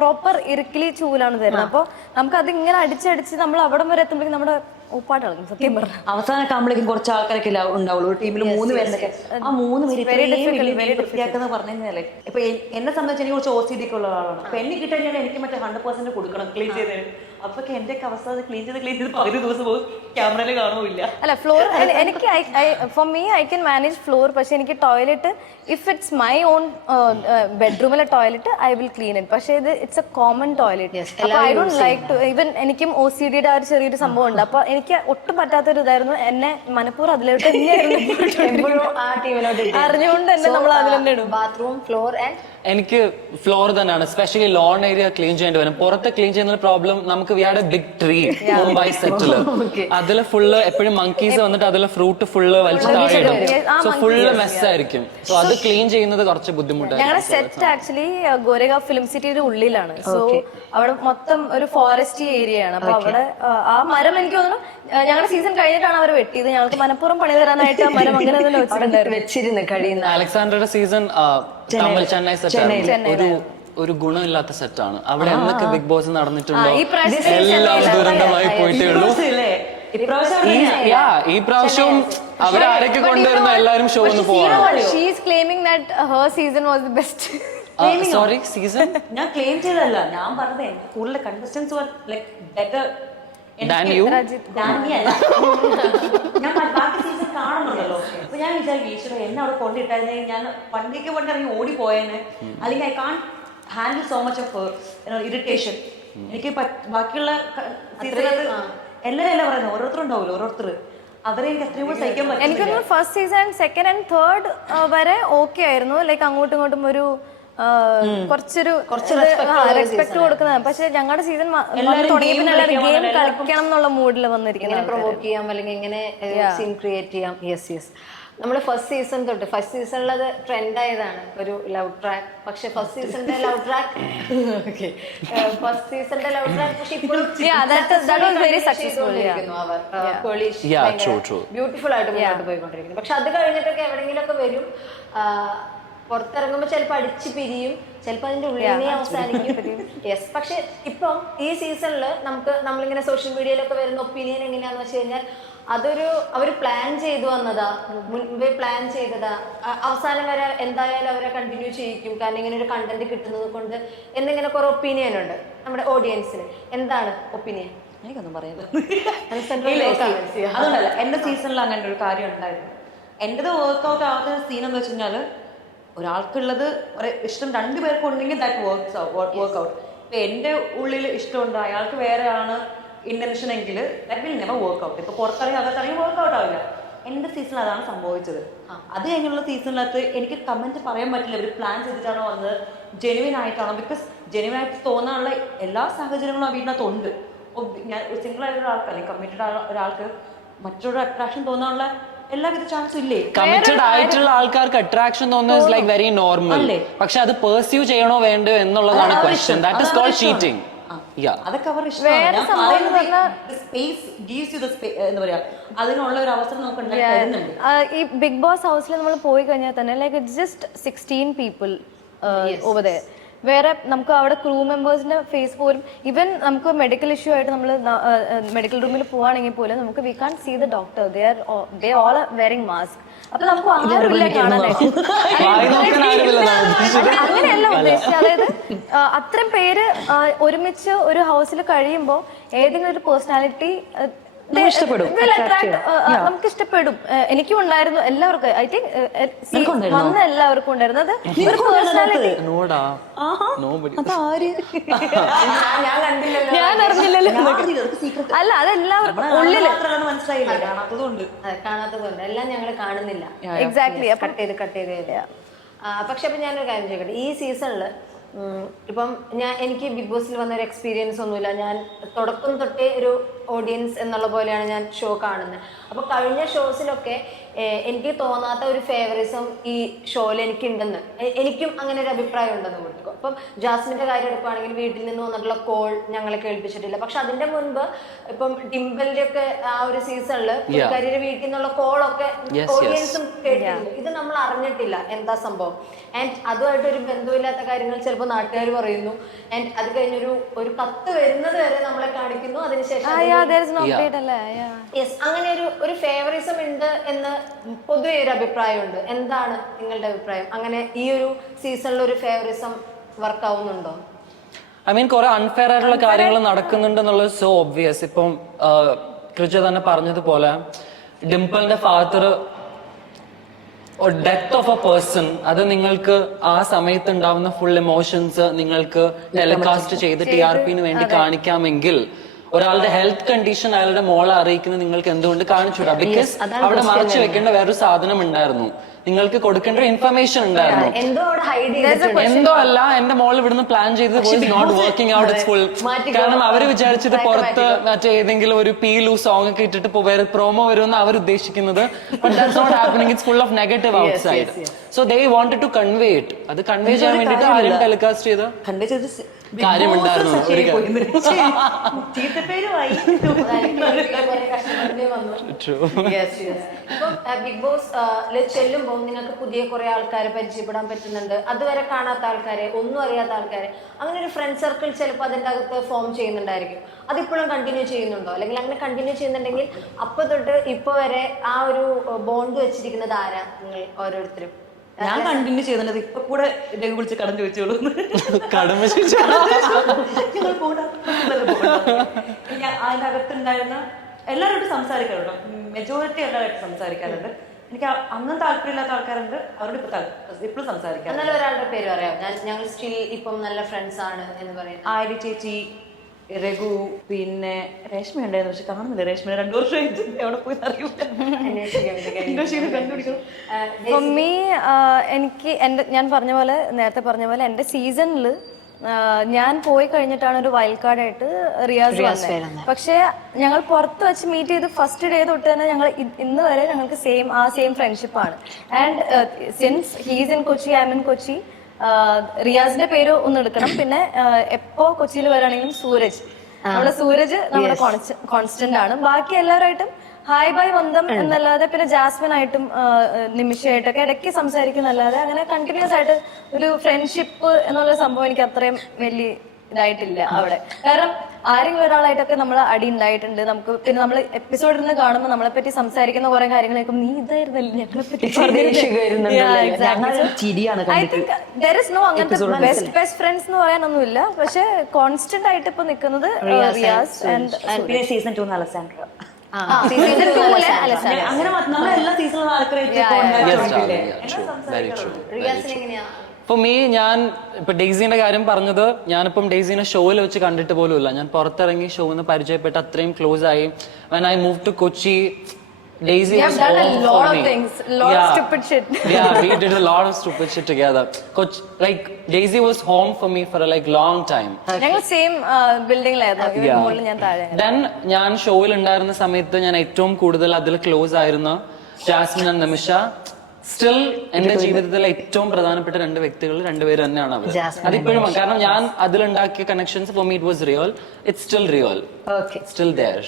പ്രോപ്പർ ഇറുക്കിലി ചൂലാണ് തരുന്നത്. അപ്പൊ നമുക്ക് അത് ഇങ്ങനെ അടിച്ചടിച്ച് നമ്മൾ അവിടം വരെ എത്തുമ്പോഴേക്കും നമ്മുടെ ഉപ്പാട്ട് കളക്കും സത്യം പറഞ്ഞാൽ. അവസാനമൊക്കെ ആകുമ്പോഴേക്കും കുറച്ച് ആൾക്കാരൊക്കെ ഉണ്ടാവുള്ളൂ ഒരു ടീമിൽ 3 പേരൊക്കെ. ആ 3 പേര് വൃത്തിയാക്കുന്ന പറഞ്ഞു കഴിഞ്ഞാലേ, ഇപ്പൊ എന്നെ സംബന്ധിച്ച് എനിക്ക് കുറച്ച് OCD ഒക്കെ ഉള്ള ആളാണ്. അപ്പൊ എന്നെ കിട്ടുകഴിഞ്ഞാൽ എനിക്ക് മറ്റേ 100% കൊടുക്കണം ക്ലീൻ ചെയ്തതിന്. അപ്പൊ എന്റെ ഒക്കെ അവസ്ഥ ക്ലീൻ ചെയ്ത് പകുതി ദിവസം പോകും, ക്യാമറയിൽ കാണുമില്ല. അല്ല ഫ്ലോർ എനിക്ക് for me I can manage floor. പക്ഷെ എനിക്ക് toilet, if it's my own ബെഡ്റൂമിലെ toilet I will clean it. പക്ഷെ ഇത് ഇറ്റ്സ് എ കോമൺ ടോയ്ലറ്റ്. അപ്പൊ I don't like to, even എനിക്കും OCDയുടെ ഒരു ചെറിയൊരു സംഭവം ഉണ്ട്. അപ്പൊ എനിക്ക് ഒട്ടും പറ്റാത്തൊരു ഇതായിരുന്നു. എന്നെ മനഃപൂർവ്വം അതിലോട്ട് അറിഞ്ഞുകൊണ്ട് തന്നെ നമ്മൾ അതിൽ തന്നെ ഇടും. ബാത്റൂം, ഫ്ലോർ ആൻഡ് എനിക്ക് ഫ്ലോർ തന്നെയാണ്. സ്പെഷ്യലി ലോൺ ഏരിയ ക്ലീൻ ചെയ്യേണ്ടി വരും. പുറത്ത് ക്ലീൻ ചെയ്യുന്ന പ്രോബ്ലം നമുക്ക് we had a big tree Mumbai സെറ്റില്. അതില് ഫുള്ള് എപ്പോഴും മങ്കീസ് വന്നിട്ട് അതിലെ ഫ്രൂട്ട് ഫുള്ള് വലിച്ചു താഴെ ഇടും. സോ ഫുള്ള് മെസ് ആയിരിക്കും. സോ അത് ക്ലീൻ ചെയ്യുന്നത് കുറച്ച് ബുദ്ധിമുട്ടാണ്. ഞങ്ങളുടെ സെറ്റ് ആക്ച്വലി ഗോരേഗാവ് ഫിലിം സിറ്റിയുടെ ഉള്ളിലാണ്. സോ അവിടെ മൊത്തം ഒരു ഫോറസ്റ്റ് ഏരിയ ആണ്. അപ്പൊ അവിടെ ആ മരം എനിക്ക് തോന്നുന്നു ഞങ്ങളുടെ സീസൺ കഴിഞ്ഞിട്ടാണ് അവർ വെട്ടിയത്. ഞങ്ങൾക്ക് മനഃപൂർവ്വം പണി തരാനായിട്ട് ആ മരം അങ്ങനെ തന്നെ വെച്ചിരുന്നു കഴിയുന്ന. അലക്സാണ്ടറുടെ സീസൺ തമിഴ് ചെന്നൈ സെറ്റ് ഒരു ഗുണമില്ലാത്ത സെറ്റാണ്. അവിടെ എന്തൊക്കെ ബിഗ് ബോസ് നടന്നിട്ടുണ്ടോ എല്ലാം ദുരന്തമായി പോയിട്ടേ ഉള്ളൂ. ഈ പ്രാവശ്യവും അവരാരൊക്കെ കൊണ്ടുവരുന്ന എല്ലാരും ഷോ ഒന്ന് പോകണം. സോറി സീസൺ ഞാൻ ക്ലെയിം ചെയ്തല്ല, ഞാൻ പറഞ്ഞത് കൂടുതൽ കണ്ടസ്റ്റൻസ് ബെറ്റർ Than you? ഞാൻ ബാക്കി സീസൺ കാണുന്നുണ്ടല്ലോ. അപ്പൊ ഞാൻ വിചാരിക്കും ഈശ്വര എന്നെ അവിടെ കൊണ്ടിട്ടായിരുന്നെ ഞാൻ വണ്ടിക്ക് ഇറങ്ങി ഓടിപ്പോയേനെ. അല്ലെങ്കിൽ I can handle so much of irritation. എനിക്ക് ബാക്കിയുള്ള സീസണത് എല്ലാവരും പറയുന്നത് ഓരോരുത്തരും ഉണ്ടാവില്ല, ഓരോരുത്തർ അവരെ എനിക്ക് അത്രയും കൂടെ സഹിക്കാൻ പറ്റും. എനിക്കൊന്ന് first season, second and third വരെ ഓക്കെ ആയിരുന്നു. ലൈക്ക് അങ്ങോട്ടും ഇങ്ങോട്ടും ഒരു കുറച്ച് റെസ്പെക്ട് കൊടുക്കുന്നത്. പക്ഷെ ഞങ്ങളുടെ സീസൺ ഗെയിം കളിക്കണം എന്നുള്ള മൂഡിൽ വന്നിരിക്കുന്നത്. പ്രൊവോക്ക് ചെയ്യാം അല്ലെങ്കിൽ ഇങ്ങനെ സീൻ ക്രിയേറ്റ് ചെയ്യാം. Yes yes. നമ്മൾ ഫസ്റ്റ് സീസൺ തൊട്ട്, ഫസ്റ്റ് സീസണിലത് ട്രെൻഡ് ആയതാണ് ഒരു ലവ് ട്രാക്ക്. പക്ഷെ ഫസ്റ്റ് സീസണിന്റെ ലവ് ട്രാക്ക് പക്ഷെ ബ്യൂട്ടിഫുൾ ആയിട്ട് മുന്നോട്ട് പോയിക്കൊണ്ടിരിക്കുന്നു. പക്ഷെ അത് കഴിഞ്ഞിട്ടൊക്കെ എവിടെയെങ്കിലും ഒക്കെ വരും, പുറത്തിറങ്ങുമ്പോൾ ചിലപ്പോൾ അടിച്ച് പിരിയും, ചിലപ്പോൾ അതിന്റെ ഉള്ളിനെ അവസാനിക്കും. യെസ്. പക്ഷെ ഇപ്പം ഈ സീസണിൽ നമ്മളിങ്ങനെ സോഷ്യൽ മീഡിയയിലൊക്കെ വരുന്ന ഒപ്പീനിയൻ എങ്ങനെയാന്ന് വെച്ച് കഴിഞ്ഞാൽ അവർ പ്ലാൻ ചെയ്തു വന്നതാ, മുൻപേ പ്ലാൻ ചെയ്തതാ, അവസാനം വരെ എന്തായാലും അവരെ കണ്ടിന്യൂ ചെയ്യിക്കും കാരണം ഇങ്ങനെ ഒരു കണ്ടന്റ് കിട്ടുന്നത് കൊണ്ട് എന്നിങ്ങനെ കുറെ ഒപ്പീനിയൻ ഉണ്ട് നമ്മുടെ ഓഡിയൻസിന്. എന്താണ് ഒപ്പീനിയൻ? എനിക്കൊന്നും പറയാം. അതുകൊണ്ടല്ല എന്റെ സീസണിൽ അങ്ങനെ ഒരു കാര്യം ഉണ്ടായിരുന്നു. എന്റേത് വർക്ക്ഔട്ട് ആവുന്ന സീൻ എന്ന് വെച്ച് കഴിഞ്ഞാല് ഒരാൾക്കുള്ളത് ഇഷ്ടം 2 പേർക്ക് ഉണ്ടെങ്കിൽ ദാറ്റ് വർക്ക്ഔട്ട്. ഇപ്പൊ എന്റെ ഉള്ളിൽ ഇഷ്ടമുണ്ട്, അയാൾക്ക് വേറെ ആണ് ഇന്റൻഷൻ എങ്കിൽ ദാറ്റ് വിൽ നെവർ വർക്ക്ഔട്ട്. ഇപ്പൊ പുറത്തിറങ്ങി അകത്തിറങ്ങി വർക്ക്ഔട്ട് ആവില്ല. എന്റെ സീസണിൽ അതാണ് സംഭവിച്ചത്. അത് കഴിഞ്ഞുള്ള സീസണിനകത്ത് എനിക്ക് കമന്റ് പറയാൻ പറ്റില്ല ഇവർ പ്ലാൻ ചെയ്തിട്ടാണോ വന്നത്, ജെനുവിൻ ആയിട്ടാണോ. ബിക്കോസ് ജെനുവിൻ ആയിട്ട് തോന്നാനുള്ള എല്ലാ സാഹചര്യങ്ങളും ആ വീടിനകത്ത് ഉണ്ട്. ഞാൻ സിംഗിൾ ആയിട്ടുള്ള ഒരാൾക്ക് അല്ലെങ്കിൽ കമ്മിറ്റഡ് ഒരാൾക്ക് മറ്റൊരു അട്രാക്ഷൻ തോന്നാനുള്ള എല്ലാവിധ ചാൻസും ഇല്ലേ? കമ്മിറ്റഡ് ആയിട്ടുള്ള ആൾക്കാർക്ക് അട്രാക്ഷൻ തോന്നുന്നത് ലൈക്ക് വെരി നോർമൽ. പക്ഷെ അത് പെർസ്യൂ ചെയ്യണോ വേണ്ടോ എന്നുള്ളതാണ് question. That is called cheating. അതൊക്കെ അവരുടെ ഇഷ്ടമാണ്. സ്പേസ് ഗീവ്സ് യു ദ എന്താ പറയാ, അതിനുള്ള ഒരു അവസരം നമുക്ക് ഉണ്ടാക്കി തരുന്നുണ്ട്. ഈ ബിഗ് ബോസ് ഹൗസിൽ നമ്മൾ പോയി കഴിഞ്ഞാൽ തന്നെ like it's just 16 people over there. വേറെ നമുക്ക് അവിടെ ക്രൂ മെമ്പേഴ്സിന്റെ ഫേസ് പോലും, ഈവൻ നമുക്ക് മെഡിക്കൽ ഇഷ്യൂ ആയിട്ട് നമ്മൾ മെഡിക്കൽ റൂമിൽ പോവാണെങ്കിൽ പോലും നമുക്ക് we can see the doctor, they all are wearing mask. അപ്പൊ നമുക്ക് ആരുമില്ല കാണാനായിട്ട്. അങ്ങനെയല്ല ഉദ്ദേശിച്ചത്. അതായത് അത്രയും പേര് ഒരുമിച്ച് ഒരു ഹൗസിൽ കഴിയുമ്പോൾ ഏതെങ്കിലും ഒരു പേഴ്സണാലിറ്റി നമുക്ക് ഇഷ്ടപ്പെടും. എനിക്കും ഉണ്ടായിരുന്നു, എല്ലാവർക്കും ഐ തിങ്ക് വന്ന എല്ലാവർക്കും ഉണ്ടായിരുന്നു. അത് ഒരു പേഴ്സണാലിറ്റി. ഞാൻ അറിഞ്ഞില്ലല്ലോ. അല്ല, അതെല്ലാവർക്കും ഉള്ളില് കാണാത്തതുകൊണ്ട് എല്ലാം ഞങ്ങൾ കാണുന്നില്ല. എക്സാക്ട്ലി. കട്ട് ചെയ്ത് പക്ഷെ അപ്പൊ ഞാനൊരു കാര്യം ചോദിക്കട്ടെ, ഈ സീസണില് ഇപ്പം എനിക്ക് ബിഗ് ബോസിൽ വന്ന ഒരു എക്സ്പീരിയൻസ് ഒന്നുമില്ല. ഞാൻ തുടക്കം തൊട്ടേ ഒരു ഓഡിയൻസ് എന്നുള്ള പോലെയാണ് ഞാൻ ഷോ കാണുന്നത്. അപ്പോൾ കഴിഞ്ഞ ഷോസിലൊക്കെ എനിക്ക് തോന്നാത്ത ഒരു ഫേവറിസം ഈ ഷോയിൽ എനിക്കുണ്ടെന്ന്, എനിക്കും അങ്ങനെ ഒരു അഭിപ്രായം ഉണ്ടെന്ന് കൊടുക്കും. അപ്പം ജാസ്മിൻ്റെ കാര്യം എടുക്കുകയാണെങ്കിൽ വീട്ടിൽ നിന്ന് വന്നിട്ടുള്ള കോൾ ഞങ്ങളെ കേൾപ്പിച്ചിട്ടില്ല. പക്ഷെ അതിന്റെ മുൻപ് ഇപ്പം ഡിംപിളിന്റെ ഒക്കെ ആ ഒരു സീസണിൽ പുള്ളിക്കാരിയുടെ വീട്ടിൽ നിന്നുള്ള കോളൊക്കെ ഓഡിയൻസും കേട്ടിരുന്നു. ഇത് നമ്മൾ അറിഞ്ഞിട്ടില്ല എന്താ സംഭവം. ആൻഡ് അതുമായിട്ട് ഒരു ബന്ധമില്ലാത്ത കാര്യങ്ങൾ ചിലപ്പോൾ നാട്ടുകാർ പറയുന്നു. ആൻഡ് അത് കഴിഞ്ഞൊരു കത്ത് വരുന്നത് വരെ നമ്മളെ കാണിക്കുന്നു. അതിനുശേഷം അങ്ങനെ ഒരു ഫേവറിസം ഉണ്ട് എന്ന് പൊതുവെ ഒരു അഭിപ്രായമുണ്ട്. എന്താണ് നിങ്ങളുടെ അഭിപ്രായം? അങ്ങനെ ഈ ഒരു സീസണിൽ ഒരു ഫേവറിസം വർക്ക് ആവുന്നുണ്ടോ? ഐ മീൻ കുറെ അൺഫെയർ ആയിട്ടുള്ള കാര്യങ്ങൾ നടക്കുന്നുണ്ട് എന്നുള്ളത് സോ ഒബ്വിയസ്. ഇപ്പം കൃജ തന്നെ പറഞ്ഞതുപോലെ ഡിംപിളിന്റെ father death of a person, അത് നിങ്ങൾക്ക് ആ സമയത്ത് ഉണ്ടാവുന്ന ഫുൾ ഇമോഷൻസ് നിങ്ങൾക്ക് ടെലികാസ്റ്റ് ചെയ്ത് TRP വേണ്ടി കാണിക്കാമെങ്കിൽ ഒരാളുടെ ഹെൽത്ത് കണ്ടീഷൻ അയാളുടെ മോളെ അറിയിക്കുന്നത് നിങ്ങൾക്ക് എന്തുകൊണ്ട് കാണിച്ചുകൂടാ? ബിക്കോസ് അവിടെ മറച്ചു വെക്കേണ്ട വേറൊരു സാധനം ഉണ്ടായിരുന്നു, നിങ്ങൾക്ക് കൊടുക്കേണ്ട ഇൻഫർമേഷൻ ഉണ്ടായിരുന്നു. എന്തോ അല്ല, എന്റെ മോൾ ഇവിടുന്ന് പ്ലാൻ ചെയ്തത് not working out it's full. കാരണം അവര് വിചാരിച്ചത് പുറത്ത് മറ്റേ ഏതെങ്കിലും ഒരു പീലു സോങ് ഒക്കെ ഇട്ടിട്ട് വേറെ പ്രോമോ വരുമെന്ന് അവർ ഉദ്ദേശിക്കുന്നത്. But that's not happening. It's full of negative outside. So they wanted to convey it. അത് കൺവേ ചെയ്യാൻ വേണ്ടിട്ട് ആരും ടെലികാസ്റ്റ് ചെയ്ത് കാര്യമുണ്ടായിരുന്നു. ബിഗ് ബോസ് ചെല്ലുമ്പോൾ നിങ്ങൾക്ക് പുതിയ കുറെ ആൾക്കാരെ പരിചയപ്പെടാൻ പറ്റുന്നുണ്ട്. അതുവരെ കാണാത്ത ആൾക്കാരെ, ഒന്നും അറിയാത്ത ആൾക്കാരെ, അങ്ങനെ ഒരു ഫ്രണ്ട് സർക്കിൾ ചിലപ്പോൾ അതിൻ്റെ അകത്ത് ഫോം ചെയ്യുന്നുണ്ടായിരിക്കും. അതിപ്പോഴും കണ്ടിന്യൂ ചെയ്യുന്നുണ്ടോ? അല്ലെങ്കിൽ അങ്ങനെ കണ്ടിന്യൂ ചെയ്യുന്നുണ്ടെങ്കിൽ അപ്പൊ തൊട്ട് ഇപ്പൊ വരെ ആ ഒരു ബോണ്ട് വെച്ചിരിക്കുന്നത് ആരാ? നിങ്ങൾ ഓരോരുത്തരും? ഞാൻ കണ്ടിന്യൂ ചെയ്യുന്നുണ്ട്. ഇപ്പൊ കൂടെ രഘു വിളിച്ച് കടം ചോദിച്ചോളൂ. അതിന്റെ അകത്തുണ്ടായിരുന്ന എല്ലാവരോടും സംസാരിക്കാറുണ്ട്. മെജോറിറ്റി എല്ലാവരായിട്ട് സംസാരിക്കാറുണ്ട്. എനിക്ക് അന്നും താല്പര്യമില്ലാത്ത ആൾക്കാരുണ്ട്, അവരോട് ഇപ്പോഴും സംസാരിക്കാം. എന്നാലും ഒരാളുടെ പേര് പറയാം. ഞങ്ങൾ സ്റ്റിൽ ഇപ്പം നല്ല ഫ്രണ്ട്സ് ആണ് എന്ന് പറയാം. ആര്യ ചേച്ചി, രഘു, പിന്നെ രേഷ്മ ഉണ്ടായിരുന്നു. പക്ഷെ കാണുന്നില്ല. രേഷ്മ 2 വർഷമായിട്ട് എവിടെ പോയി അറിയില്ല. എനിക്ക് ഞാൻ പറഞ്ഞ പോലെ, നേരത്തെ പറഞ്ഞ പോലെ എന്റെ സീസണിൽ ഞാൻ പോയി കഴിഞ്ഞിട്ടാണ് ഒരു വൈൽഡ് കാർഡായിട്ട് റിയാസ് വന്നത്. പക്ഷെ ഞങ്ങൾ പുറത്ത് വെച്ച് മീറ്റ് ചെയ്ത് ഫസ്റ്റ് ഡേ തൊട്ട് തന്നെ ഞങ്ങൾ ഇന്ന് വരെ ഞങ്ങൾക്ക് സെയിം ഫ്രണ്ട്ഷിപ്പാണ്. And since he's in Kochi, I am in Kochi, റിയാസിന്റെ പേര് ഒന്ന് എടുക്കണം. പിന്നെ എപ്പോ കൊച്ചിയിൽ വരാണെങ്കിലും സൂരജ്, നമ്മുടെ കോൺസ്റ്റന്റ് ആണ്. ബാക്കി എല്ലാവരായിട്ടും ഹായ് ബൈ ബന്ധം എന്നല്ലാതെ, പിന്നെ ജാസ്മിൻ ആയിട്ടും നിമിഷയായിട്ടൊക്കെ ഇടയ്ക്ക് സംസാരിക്കുന്നല്ലാതെ അങ്ങനെ കണ്ടിന്യൂസ് ആയിട്ട് ഒരു ഫ്രണ്ട്ഷിപ്പ് എന്നുള്ള സംഭവം എനിക്ക് അത്രയും വലിയ ഇതായിട്ടില്ല അവിടെ. കാരണം ആരെങ്കിലും ഒരാളായിട്ടൊക്കെ നമ്മൾ അടി ഉണ്ടായിട്ടുണ്ട്. നമുക്ക് പിന്നെ നമ്മൾ എപ്പിസോഡിൽ നിന്ന് കാണുമ്പോൾ നമ്മളെ പറ്റി സംസാരിക്കുന്ന കുറെ കാര്യങ്ങളൊക്കെ നീ ഇതായിരുന്നല്ലേ ഞങ്ങളെ പറ്റി. I think there is no അങ്ങനത്തെ ബെസ്റ്റ് ഫ്രണ്ട്സ് എന്ന് പറയാനൊന്നുമില്ല. പക്ഷെ കോൺസ്റ്റന്റ് ആയിട്ട് ഇപ്പൊ നിൽക്കുന്നത് റിയാസ് ആൻഡ് സീസൺ 2 അലസാൻഡ്ര. അങ്ങനെ നമ്മളെല്ലാ സീസണിലും ഫോർ മീ, ഞാൻ ഇപ്പൊ ഡെയ്സിന്റെ കാര്യം പറഞ്ഞത്, ഞാനിപ്പം ഡെയ്സിനെ ഷോയിൽ വെച്ച് കണ്ടിട്ട് പോലും ഇല്ല. ഞാൻ പുറത്തിറങ്ങി ഷോന്ന് പരിചയപ്പെട്ട് അത്രയും ക്ലോസ് ആയി. When I move to Kochi, Daisy We was have done a home lot for of me. things, lot of stupid shit. Yeah, we did a lot of stupid shit together. Coach, like Daisy was home for me for a like long time. ഞങ്ങൾ same ബിൽഡിംഗിലായിരുന്നു, ഇവർ Yeah. മുകളിൽ ഞാൻ താഴെ. Then ഞാൻ ഷോയിൽ ഉണ്ടായിരുന്ന സമയത്ത് ഞാൻ ഏറ്റവും കൂടുതൽ അതിൽ ക്ലോസ് ആയിരുന്ന ജാസ്മിൻ ആൻഡ് നിമിഷ. സ്റ്റിൽ എന്റെ ജീവിതത്തിൽ ഏറ്റവും പ്രധാനപ്പെട്ട രണ്ട് വ്യക്തികൾ രണ്ടുപേര് തന്നെയാണ് അവർ. അതിപ്പോഴും കാരണം ഞാൻ അതിലുണ്ടാക്കിയ connections for me it was real. It's still real. Okay still there.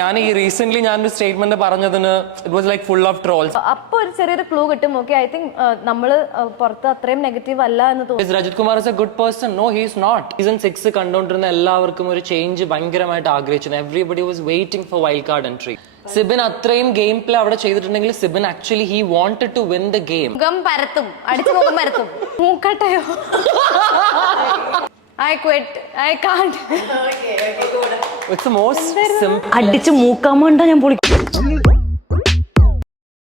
ഞാൻ ഈ റീസെന്റ് ഞാനൊരു സ്റ്റേറ്റ്മെന്റ് പറഞ്ഞതിന് it was like full of trolls. അപ്പൊ ഒരു ചെറിയൊരു ക്ലൂ കിട്ടും. ഓക്കെ, ഐ തിങ്ക് നമ്മള് പുറത്ത് അത്രയും നെഗറ്റീവ് അല്ല എന്ന് തോന്നുന്നു. Rajith Kumar is a good person. No, he is not. Season 6 കണ്ടോണ്ടിരുന്ന എല്ലാവർക്കും ഒരു ചേഞ്ച് ഭയങ്കരമായിട്ട് ആഗ്രഹിച്ചു. Everybody was waiting for wild card entry. Sibin അത്രയും ഗെയിം പ്ലേ അവിടെ ചെയ്തിട്ടുണ്ടെങ്കിൽ Sibin actually he wanted to win the game. മുഖം പരത്തും, അടിച്ചു മുഖം പരത്തും. മൂക്കട്ടയോ? I quit. I can't. It's the most simple. അടിച്ച് മൂക്കാമണ്ട ഞാൻ പൊളിക്കും.